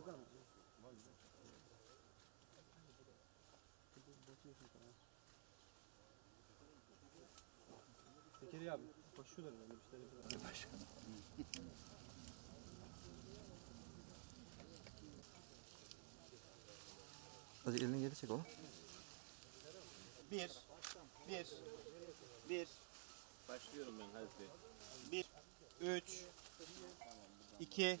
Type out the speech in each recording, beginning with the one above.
Buradan mı? Zekeriya abi koşuyorlar böyle bir şeyler yapıyorlar. Başkanım. Hadi elini geri çek oğlum. Bir, bir, bir. Başlıyorum ben Halit Bey. Bir, üç, iki,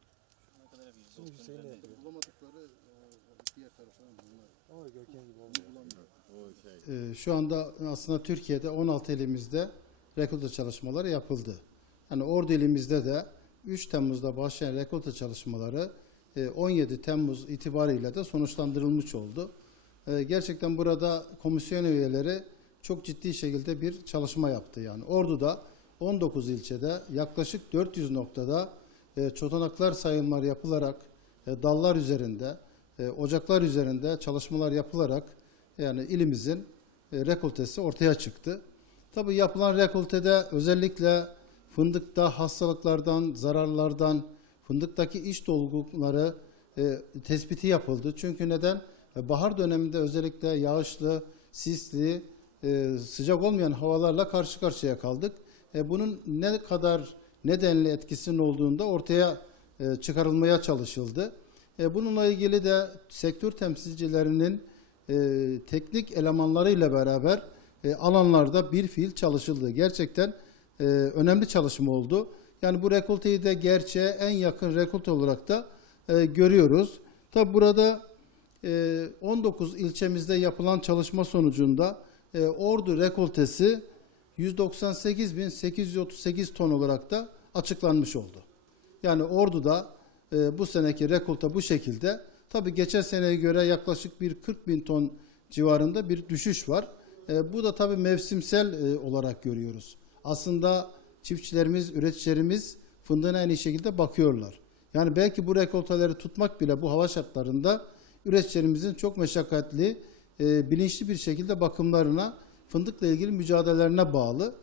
altı, Şimdi Hüseyin ne yapıyor? Bulamadıkları e, diğer taraftan bunlar. Ama Görkem gibi olmuyor. Ee, Şu anda aslında Türkiye'de 16 ilimizde rekolte çalışmaları yapıldı. Yani Ordu ilimizde de 3 Temmuz'da başlayan rekolte çalışmaları e, 17 Temmuz itibariyle de sonuçlandırılmış oldu. E, Gerçekten burada komisyon üyeleri çok ciddi şekilde bir çalışma yaptı. Yani Ordu'da 19 ilçede yaklaşık 400 noktada e, çotanaklar sayımlar yapılarak e, dallar üzerinde, e, ocaklar üzerinde çalışmalar yapılarak yani ilimizin rekoltesi ortaya çıktı. Tabii yapılan rekoltede özellikle fındıkta hastalıklardan, zararlardan, fındıktaki iç dolguları e, tespiti yapıldı. Çünkü neden? Bahar döneminde özellikle yağışlı, sisli, sıcak olmayan havalarla karşı karşıya kaldık. Bunun ne kadar nedenli etkisinin olduğunda ortaya e, çıkarılmaya çalışıldı. E, bununla ilgili de sektör temsilcilerinin e, teknik elemanlarıyla beraber e, alanlarda bir fiil çalışıldı. Gerçekten e, önemli çalışma oldu. Yani bu rekolteyi de gerçeğe en yakın rekolte olarak da e, görüyoruz. Tabi burada e, 19 ilçemizde yapılan çalışma sonucunda e, Ordu rekoltesi 198.838 ton olarak da açıklanmış oldu. Yani Ordu'da e, bu seneki rekolta bu şekilde. Tabii geçen seneye göre yaklaşık bir 40 bin ton civarında bir düşüş var. E, bu da tabii mevsimsel e, olarak görüyoruz. Aslında çiftçilerimiz, üreticilerimiz fındığına en iyi şekilde bakıyorlar. Yani belki bu rekoltaları tutmak bile bu hava şartlarında üreticilerimizin çok meşakkatli, e, bilinçli bir şekilde bakımlarına, fındıkla ilgili mücadelelerine bağlı.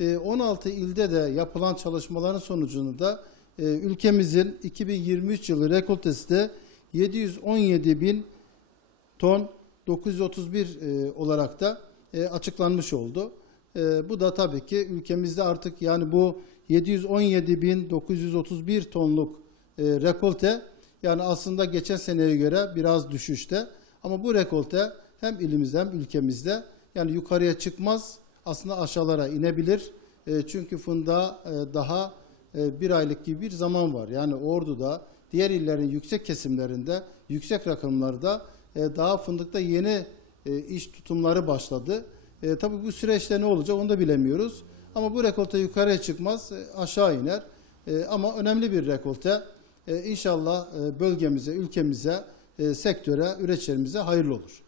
E, 16 ilde de yapılan çalışmaların sonucunda e, ülkemizin 2023 yılı rekoltesi de 717 bin ton 931 e, olarak da e, açıklanmış oldu. Bu da tabii ki ülkemizde artık yani bu 717.931 tonluk e, rekolte yani aslında geçen seneye göre biraz düşüşte ama bu rekolte hem ilimizde hem ülkemizde yani yukarıya çıkmaz aslında aşağılara inebilir. E, çünkü fındığa e, daha e, bir aylık gibi bir zaman var. Yani Ordu'da diğer illerin yüksek kesimlerinde yüksek rakımlarda e, daha fındıkta yeni e, iş tutumları başladı. E, tabii bu süreçte ne olacak onu da bilemiyoruz. Ama bu rekolte yukarıya çıkmaz, e, aşağı iner. E, ama önemli bir rekolte. E, inşallah e, bölgemize, ülkemize, e, sektöre, üreticilerimize hayırlı olur.